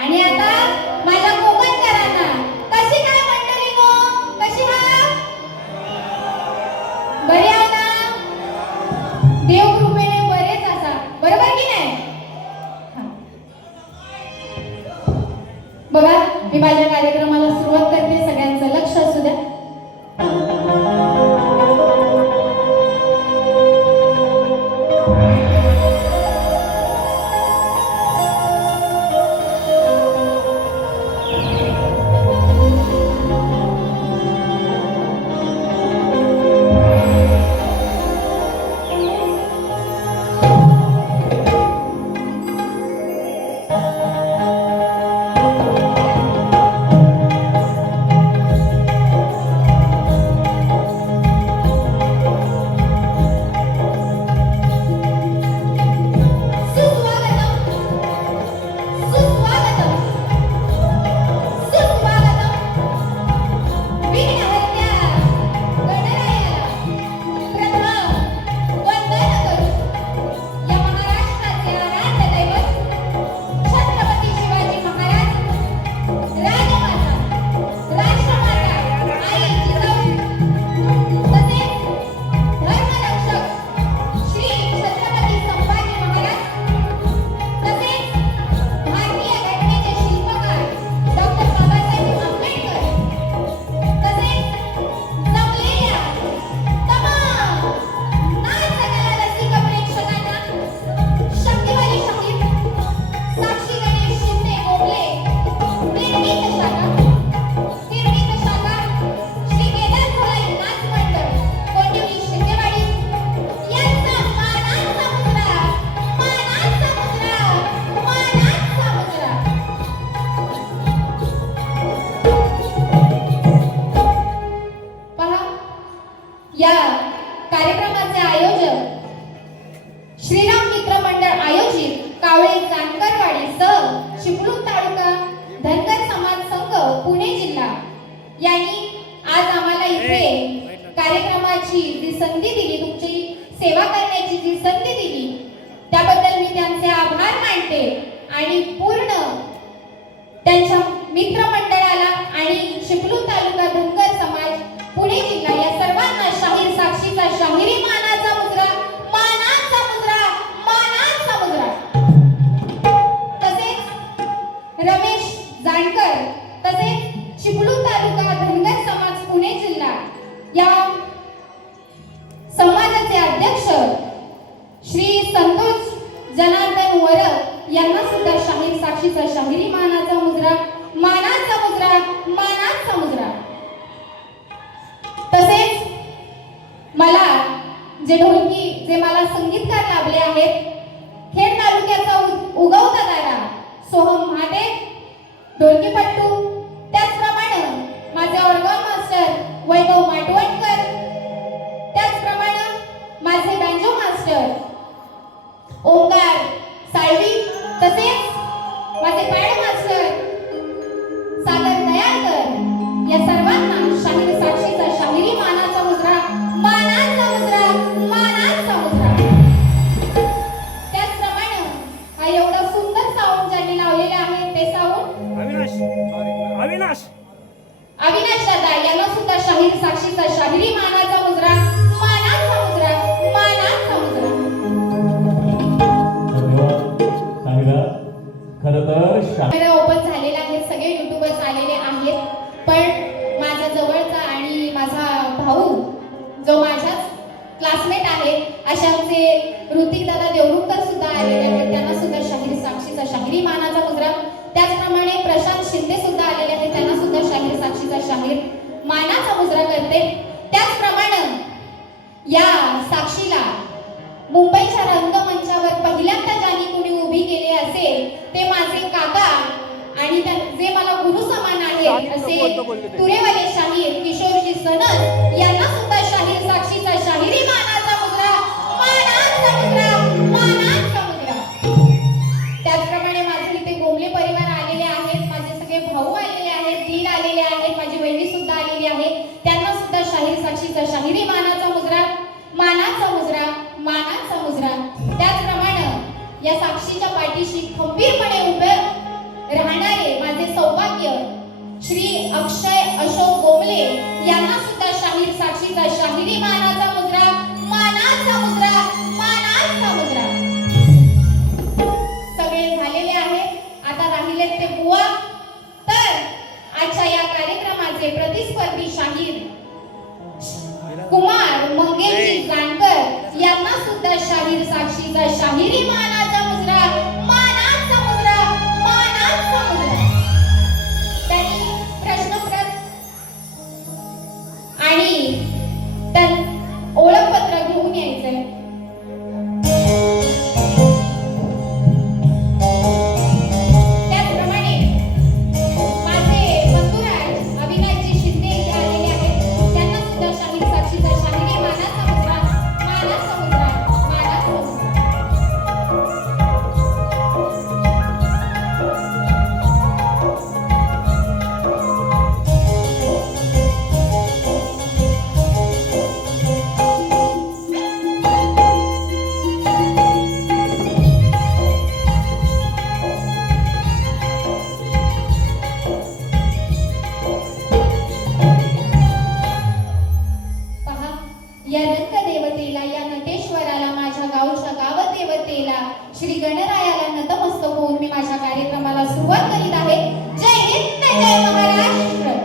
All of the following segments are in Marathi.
आणि आता माझ्या कोकणकरांना कशी काय मंडळी गो, कशी हा बरे आहो ना? देव कृपेने बरेच असा, बरोबर की नाही? बघा, मी माझ्या कार्यक्रमाला सुरुवात करते. सगळ्यांचं लक्ष असू द्या. या कार्यक्रमाचे आयोजक श्रीराम मित्र मंडळ आयोजित कावळे जानकरवाडी सह चिपळूण तालुका धनगर समाज संघ पुणे जिल्हा यांनी आज आम्हाला इथे कार्यक्रमाची जी संधी दिली, तुमची सेवा करण्याची जी संधी दिली, त्याबद्दल मी त्यांचे आभार मानते आणि पूर्ण त्यांच्या मित्र मंडळाला आणि चिपळूण तालुका धनगर समाज पुणे जिल्हा या सर्वांना शाहीर साक्षीचा शाहिरी मानाचा मुजरा, मानाचा मुजरा, मानाचा मुजरा. तसेच रमेश जानकर, तसेच चिपळूण तालुका धनगर समाज पुणे जिल्हा या समाजाचे अध्यक्ष श्री संतोष जनार्दन वरद यांना सुद्धा शाहीर साक्षीचा शाहिरी मानाचा मुजरा, मानाचा मुजरा, मानाचा मुजरा. तसेच मला जे मला संगीतकार लाभले आहेत, खेड तालुक्याचा उगवता तारा सोहम महाटे ढोलकीपट्टू, त्याचप्रमाणे माझे ऑर्गन मास्टर वैभव माटवणकर, त्याचप्रमाणे माझे बँजो मास्टर ओंकार साळवी, तसेच माझे पॅड मास्टर सागर दयाळकर, या सर्वांना शाहीर साक्षीचा शाहिरी मानाचा मुजरा, मानाचा मुजरा, मानाचा मुजरा. त्याचप्रमाणे हा एवढा सुंदर साऊंड ज्यांनी लावलेले आहे ते साऊंड अविनाश दादा यांना सुद्धा शाहीर साक्षीचा शाहिरी मानाचा मुजरा, मानाचा मुजरा, मानाचा मुजरा. खरं तर ओपन झालेला आहे, सगळे युट्यूबर्स आलेले आहेत, पण माझ्या जवळचा आणि माझा भाऊ जो माझाच क्लासमेट आहे अशांचे ऋतिक दादा देवरुखकर सुद्धा आलेले आहेत, त्यांना सुद्धा शाहीर साक्षीचा शाहिरी मानाचा मुजरा. त्याचप्रमाणे प्रशांत शिंदे सुद्धा आलेले आहेत, त्यांना सुद्धा शाहीर साक्षीचा शाहीर मानाचा मुजरा करते. त्याचप्रमाणे या साक्षीला मुंबईच्या रंगमंचावर पहिल्यांदा ज्यांनी कुणी उभी केले असेल ते माझे काका आणि जे मला गुरु समान आहे असे तुरेवाले शाहीर किशोरजी सनद यांना सुद्धा शाहीर साक्षीचा शाहिरी मानाचा मुजरा, मानाचा मुजरा, मानाचा मुजरा. त्याचप्रमाणे माझे इथे गोमले परिवार आलेले आहेत, माझे सगळे भाऊ आलेले आहेत, दीर आलेले आहेत, माझी बहिणी सुद्धा आलेली आहे, त्यांना सुद्धा शाहीर साक्षीचा शाहिरी मानाचा मुजरा, मानाचा मुजरा, मानाचा मुजरा. त्याचप्रमाणे या साक्षीच्या पाठीशी खंबीरपणे उभे राहणारे माझे सौभाग्य श्री अक्षय अशोक गोमले यांना सुद्धा शाहीर साक्षीचा शाहिरी मानाचा मुद्रा, मानाचा मुद्रा, मानाचा मुद्रा. सगळे झालेले आहे. आता राहिले ते बुवा. तर आजच्या या कार्यक्रमाचे प्रतिस्पर्धी शाहीर कुमार मंगेशजी जानकर यांना सुद्धा शाहीर साक्षीचा शाहिरी मानाचा मुद्रा, मानाचा मुद्रा, मानाचा मुद्रा. त्यांनी प्रश्नपत्र आणि ओळखपत्र घेऊन यायचंय. या रंगदेवतेला, या नटेश्वराला, माझ्या गावच्या गावदेवतेला, श्री गणरायाला नतमस्तक होऊन मी माझ्या कार्यक्रमाला सुरुवात करीत आहे. जय हिंद, जय महाराष्ट्र.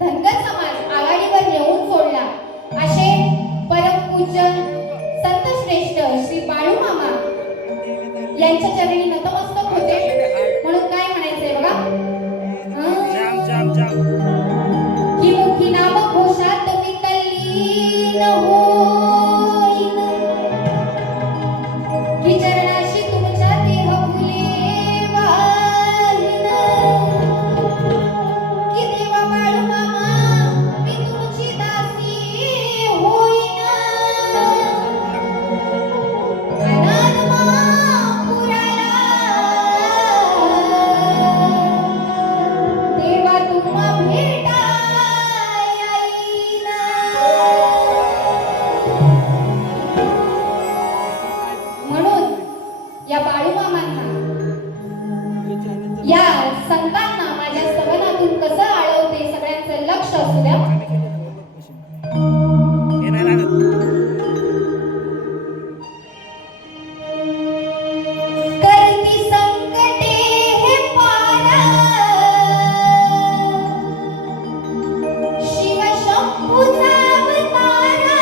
धनगर समाज आघाडीवर येऊन सोडला असे परमपूज्य संत श्रेष्ठ श्री बाळू मामा यांच्या चरणी नतमस्तक होते. म्हणून काय म्हणायचंय बघा, की मुखी नाम घोषात मी तल्लीन होईन, की चरणाशी तुमच्या देह फुले वाहिन, की देवा बाळू मामा मी तुमची दासी होईन, अनाथ महापुराला देवा तुम्हा भेटा येईना. म्हणून या बाळू मामांना, या संतांना माझ्या सवनातून कसं आळवते सगळ्यांचं लक्ष असू द्या. करती संकटे हे पारा, शिव शंभूचा अवतारा,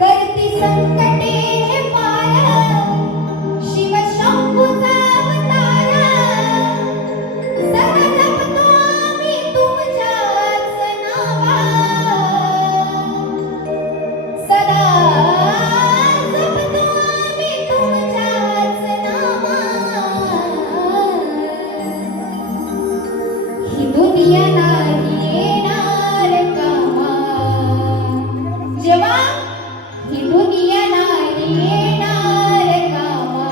करती संकटे हे पारा, शिव शंभूचा अवतारा, सदा जपतो आम्ही तुमच्याच नावा, सदा ही दुनिया नाही येणार कामा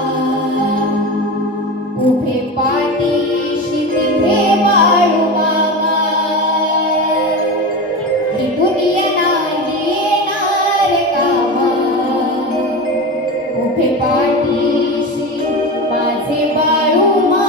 उभे पाठीशी तिथे बाळू मामा ही दुनिया नाही येणार कामा उभे पाठीशी माझे बाळू मामा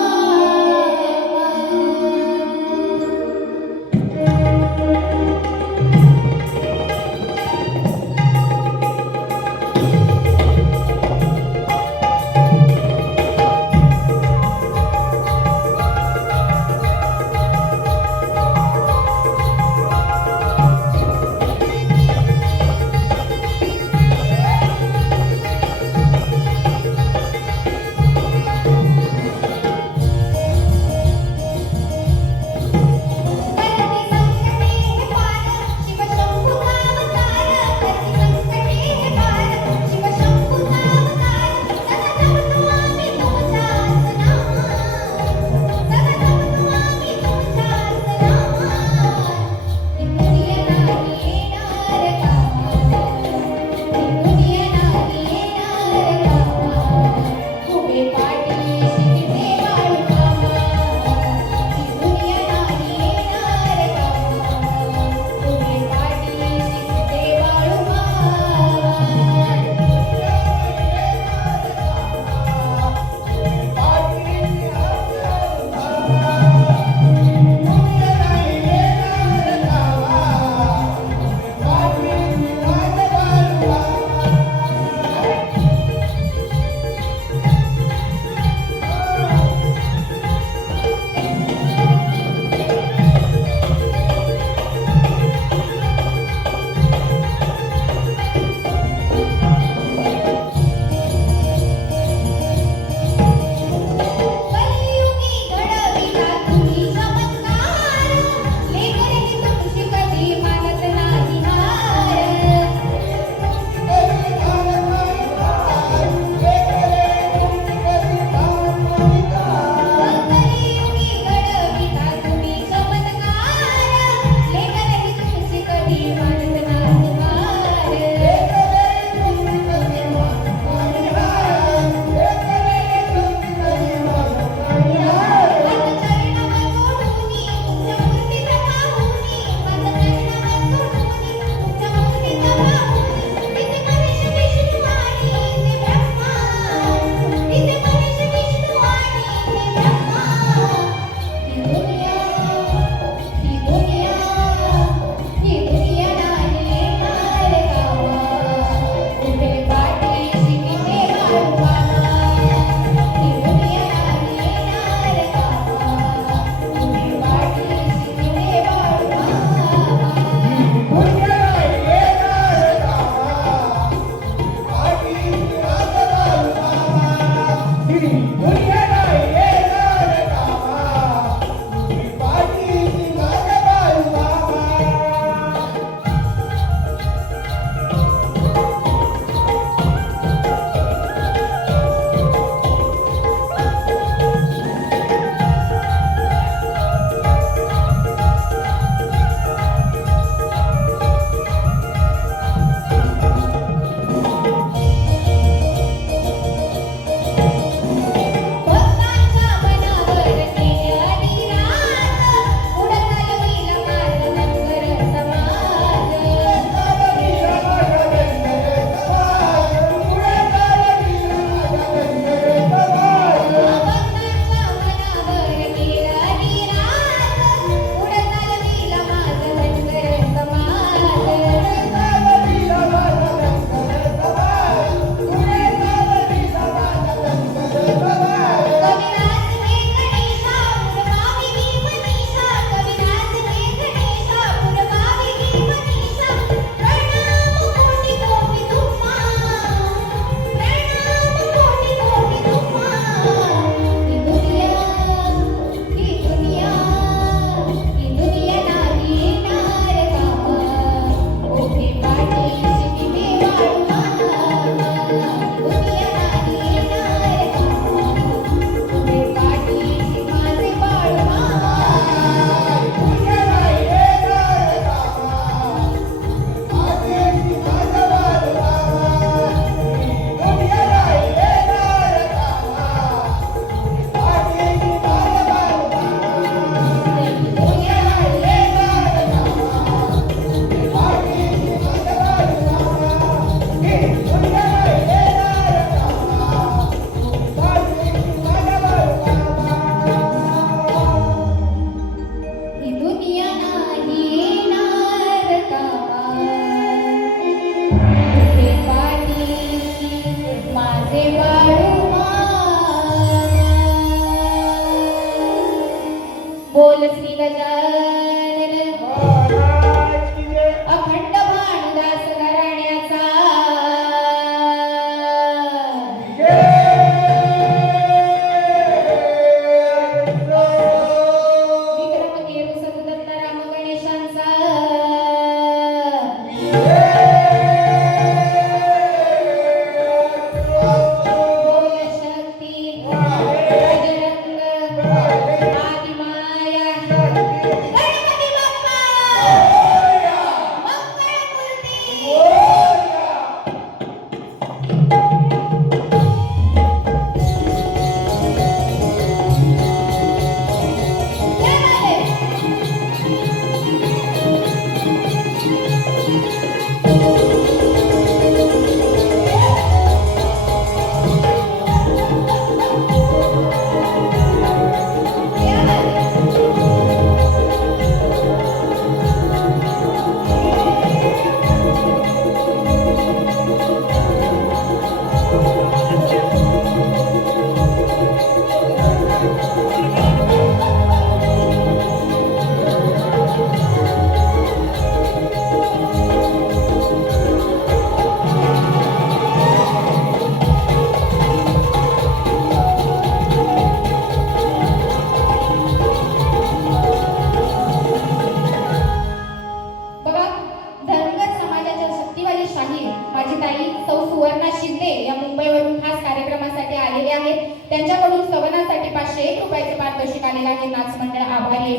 माझी ताई सौ सुवर्णा शिंदे या मुंबईवरून खास कार्यक्रमासाठी आलेले आहेत. त्यांच्याकडून सवनासाठी 501 रुपयाचे पारितोषिक आलेले आहे. नाच मंडळ आभारी.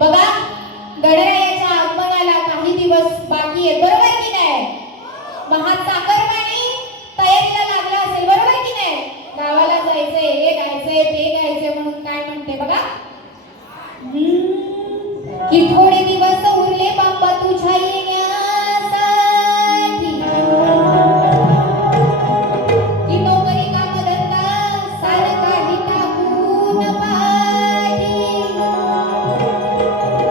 बघा, गणरायाच्या आगमनाला काही दिवस बाकी आहे, बरोबर की नाही? महाचाकरमानी तयारीला लागला असेल, बरोबर की नाही? गावाला जायचंय, हे गायचंय, ते गायचंय म्हणून काय म्हणते बघा, की थोडे दिवस उरले बाप्पा तुझ्या येण्यासाठी, की नोकरी कामधंदा सारं काही टाकून पाठी,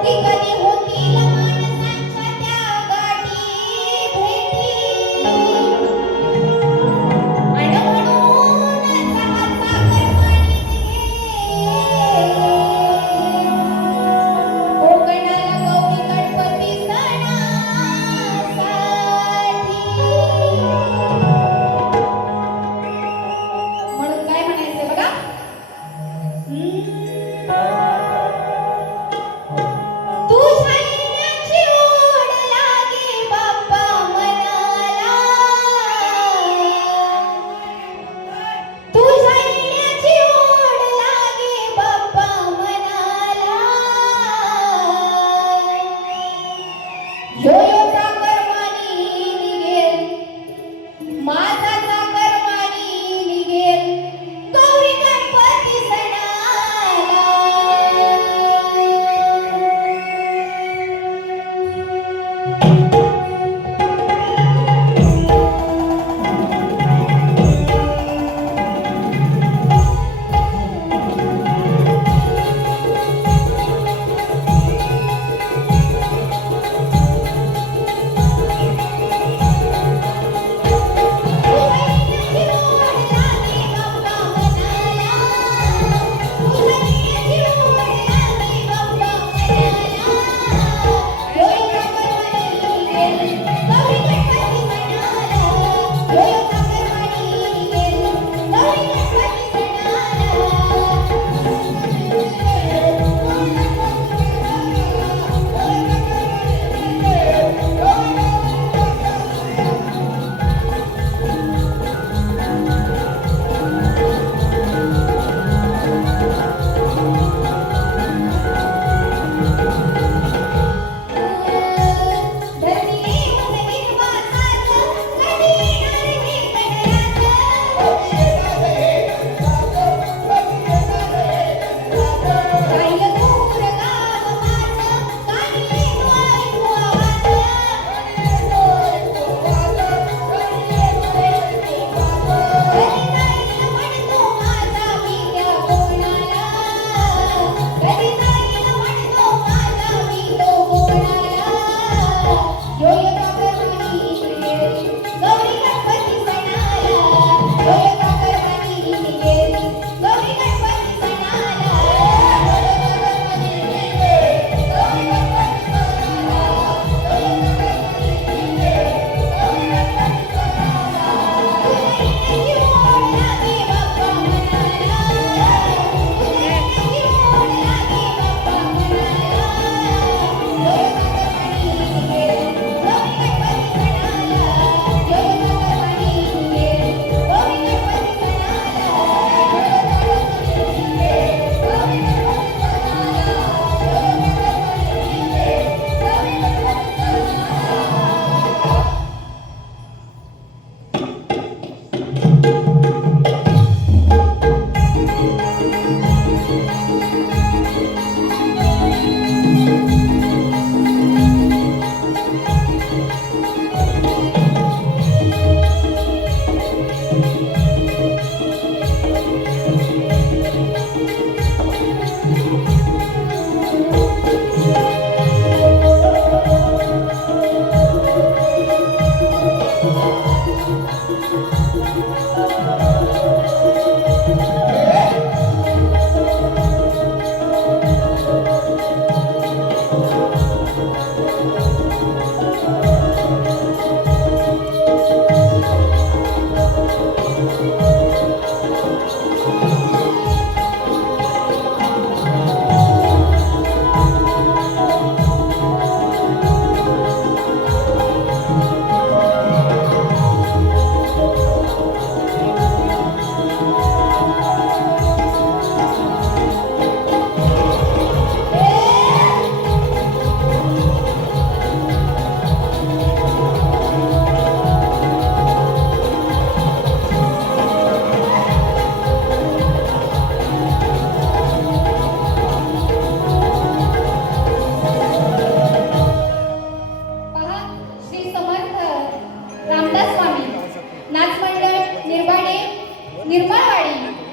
की कधी होतील माणसांच्या त्या गाठी भेटी, आणि म्हणून सहा चाकरमानी कोकणाला गौरी गणपती सणासाठी. म्हणून काय म्हणायचं बघा, तुझ्या येण्याची ओढ लागे बाप्पा मनाला, तुझ्या येण्याची ओढ लागे बाप्पा मनाला, यो यो चाकरमानी निघेल, माझा चाकरमानी निघेल, गौरी गणपती सणाला.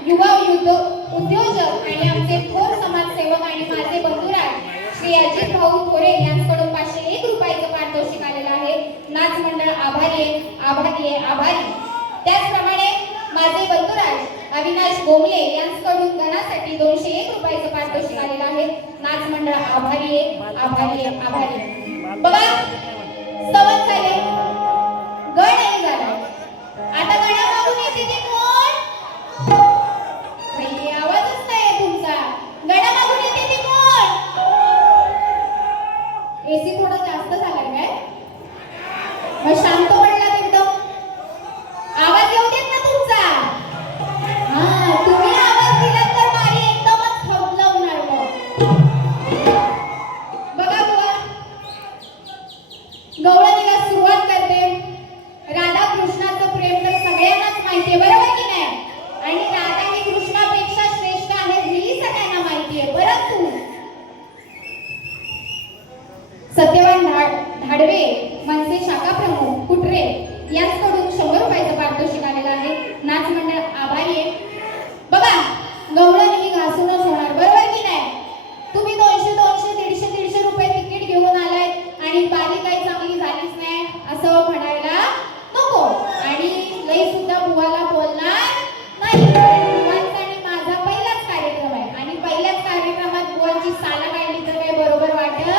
युवा उद्योजक आणि आमचे थोर समाजसेवक आणि माझे बंधुराज श्री अजित भाऊ खोरे यांच्याकडून 501 रुपयाचं पारितोषिक आलेलं आहे. नाच मंडळ आभारी आहे, आभारी आहे, आभारी. त्याचप्रमाणे माझे बंधुराज अविनाश गोमले यांच्याकडून गणासाठी 201 रुपयाचं पारितोषिक आलेलं आहे. नाच मंडळ आभारी आहे, आभारी आहे, आभारी आहे. बघा सवत झाले, गणही झाला. आता गणा मागून येते ते कोण? भाई आवाजच नाही तुमचा. गणा मागून येते ते कोण? एसी थोडा जास्त झालाय काय? मग शांत पडला एकदम. आवाज येऊ देत ना तुमचा. हा तुम्ही आवाज दिला तर मारी एकदमच थबलवणार मग. बघा बुवा गवळणीला सुरुवात करते. राधा कृष्णाचं प्रेम तर सगळ्यांनाच माहिती आहे, बरोबर की नाही? आणि राधा ही कृष्णापेक्षा श्रेष्ठ आहे हेही सगळ्यांना माहिती आहे. परंतु सत्यवान धाडवे मनसे शाखा प्रमुख कुटरे यांच्याकडून 100 रुपयाचं पारितोषिक आलेलं आहे. नाच मंडळ आभारी आहे. बघा गवळण ही घासूनच होणार, बरोबर की नाही? तुम्ही 200 150 रुपये तिकीट घेऊन आलाय आणि बारी काही चांगली झालीच नाही असं म्हणायला नको. आणि लई सुद्धा बुवाला बोलणार नाही. बुवांचा आणि माझा पहिलाच कार्यक्रम आहे आणि पहिल्याच कार्यक्रमात बुवांची साला काढली तर काही बरोबर वाटत.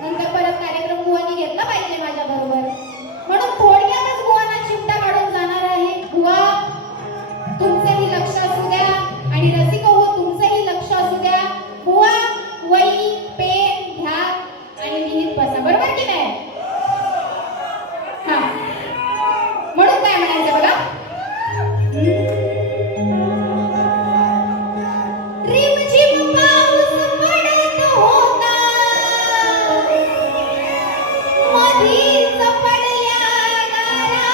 नंतर परत कार्यक्रम बुवांनी घेतला पाहिजे माझ्या बरोबर. म्हणून थोडक्यातच बुवांना चिमटा काढून जाणार आहे. बुवा तुमचंही लक्ष असू द्या आणि रसिक हो तुमचंही लक्ष असू द्या. बुवा वही पेन घ्या आणि लिहित बसा, बरोबर की नाही? हा म्हणून काय म्हणायचं बघा. रिमझिम पाऊस पडत होता, मधीच पडल्या गारा.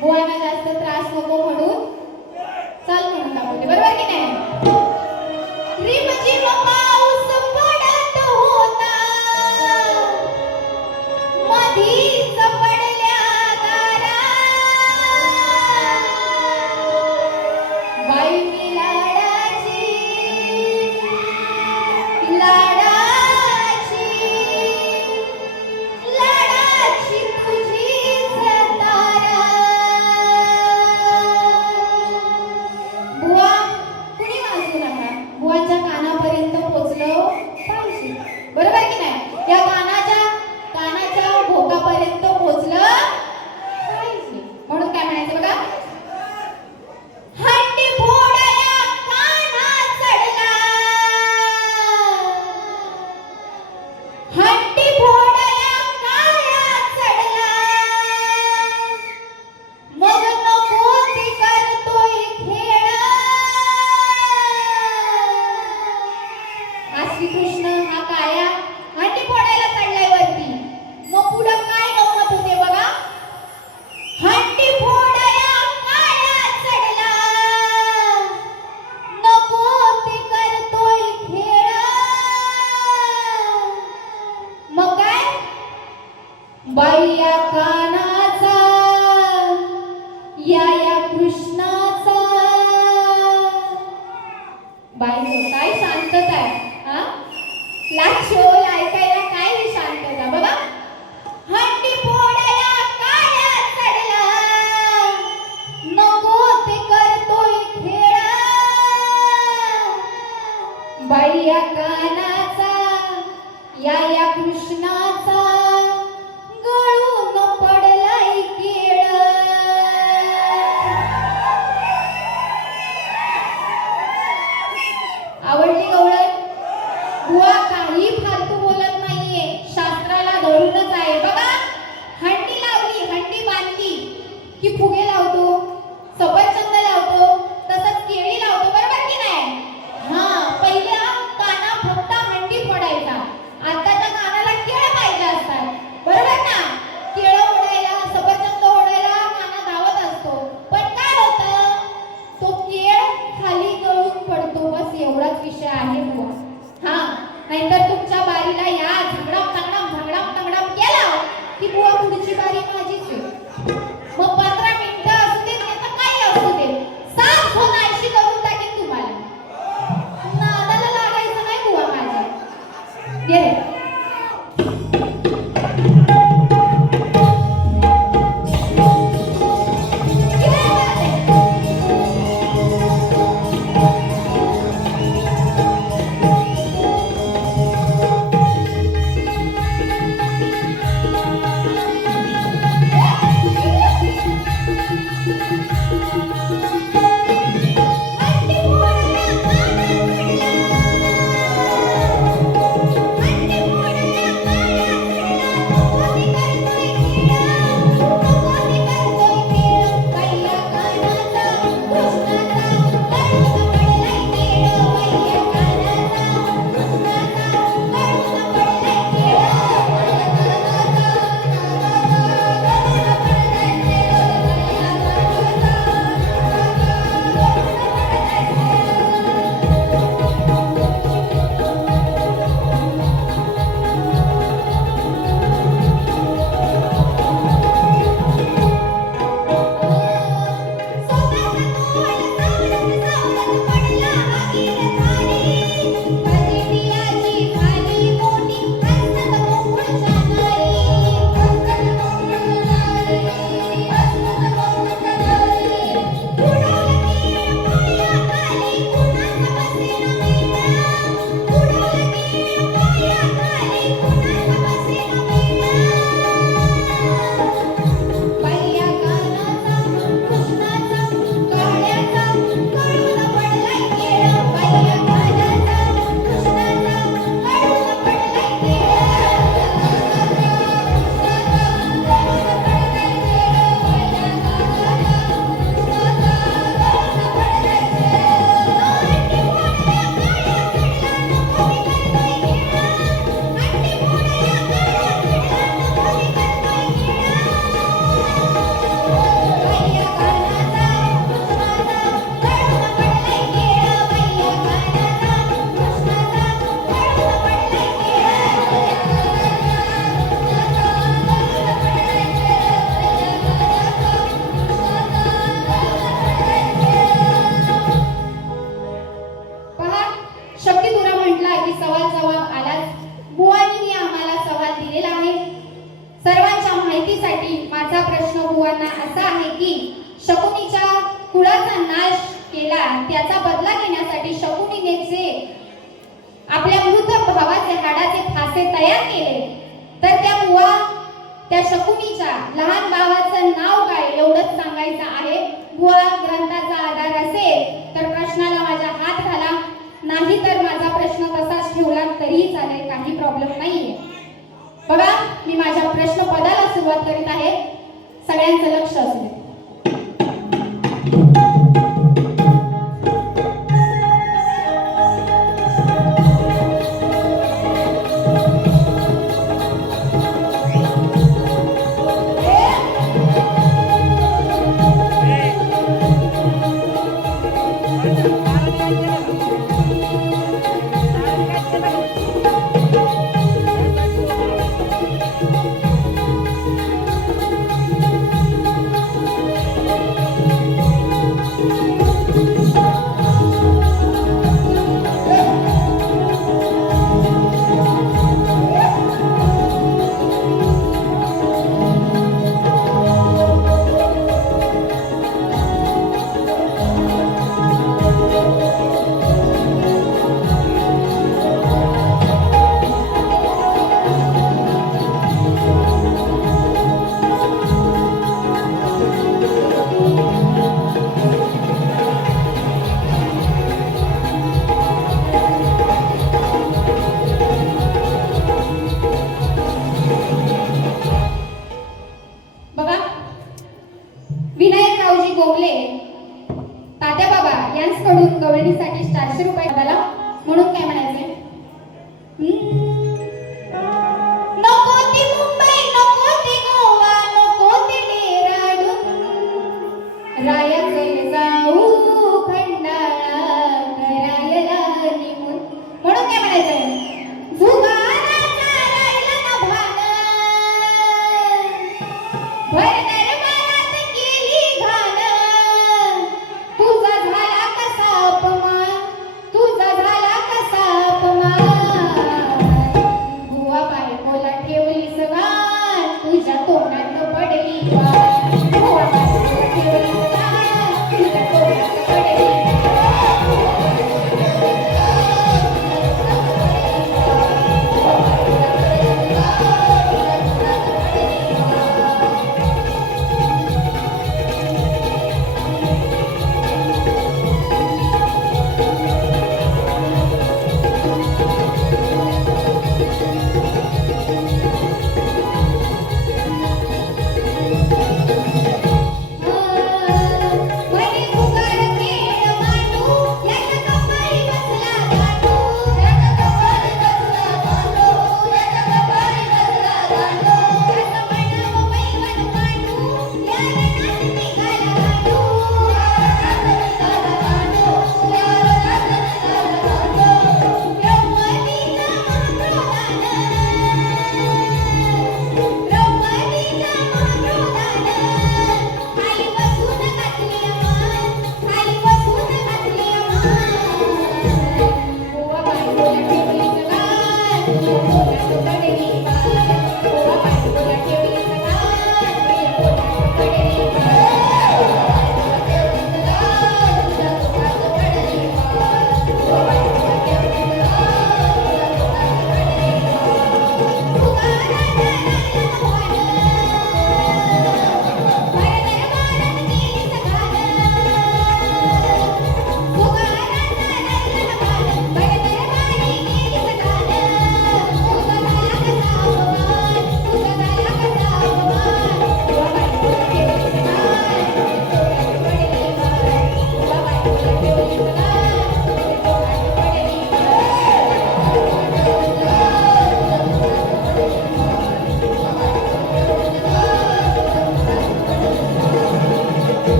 बुवांना जास्त त्रास नको म्हणून चाल म्हणून दाखवते, बरोबर की नाही? रिमझिम पाऊस पडत होता, मधीच पडल्या गारा. बाई मी लाडाची, लाडाची, लाडाची तुझीच तारा. बुवा कुणी वाजू नका, बुवाच्या कानापर्यंत पोहोचलं पाहिजे, बरोबर की नाही? या कानाच्या भोकापर्यंत पोहोचलं पाहिजे. म्हणून काय म्हणायचं बघा. हंडी फोडया काना चढला, हंडी फोडया काया चढला. मग नको ती करतोय खेळ. हा श्रीकृष्ण हा काया हंडी फोडायला चढलाय वरती. मग पुढं काय गंमत होते बघा. हंडी फोडया काया चढला, नको ते करतोय खेळ. मग काय बाया कानाचा या कृष्णाचा. बाई काय शांतता आहे हा. लाक्षोल ऐकायला काय ही शांतता बघा. हंडी फोडया काया चढला, नको ते करतोय खेळ. बाई या कानाचा या कृष्णाचा, गळून पडलाय केळ. आवडली गवळण? बुवा काही फालतू बोलत नाहीये, शास्त्राला धरूनच आहे. बघा हंडी लावली, हंडी बांधली की फुगे लावतो, सफरचंद लावतो, तसंच केळी लावतो, बरोबर की नाही? हा पहिल्या काना फक्त हंडी फोडायचा, आताच्या कानाला केळ पाहिजे असतात, बरोबर ना? केळ ओढायला सफरचंद ओढायला काना धावत असतो, पण काय होतं तो केळ खाली गळून पडतो. बस एवढाच विषय आहे बुवा. हा नाहीतर तुमच्या बारीला या झगडम झगडम झगडम झगडम केला की बुवा पुढची बारी माझीच आहे. घे. त्याचा बदला घेण्यासाठी शकुनीने जे आपल्या मृत भावाचे हाडाचे फासे तयार केले, तर त्या शकुनीच्या लहान भावाचं नाव काय एवढंच सांगायचं आहे. बुवा ग्रंथाचा आधार असेल तर प्रश्नाला माझा हात घाला, नाही तर माझा प्रश्न तसाच ठेवला तरी चालेल, काही प्रॉब्लेम नाहीये. बघा मी माझ्या प्रश्न पदाला सुरुवात करीत आहे. सगळ्यांचं लक्ष असू दे.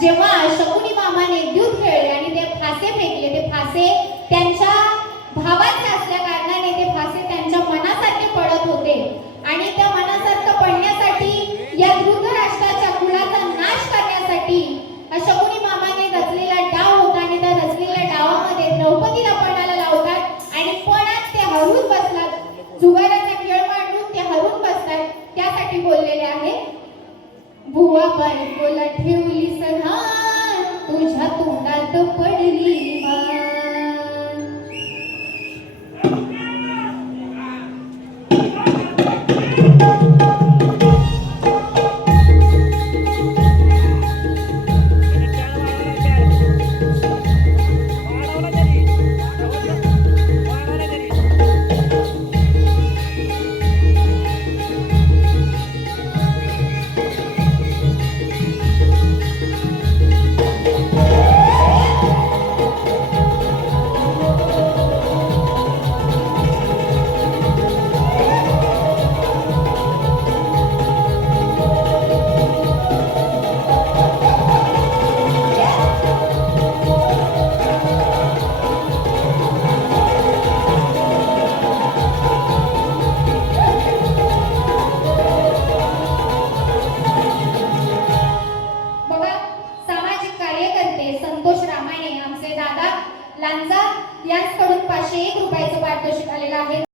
जेव्हा शकुनी मामाने द्यूत खेळले आणि ते फासे फेकले, ते फासे त्यांच्या भावाचे असल्या कारणाने ते फासे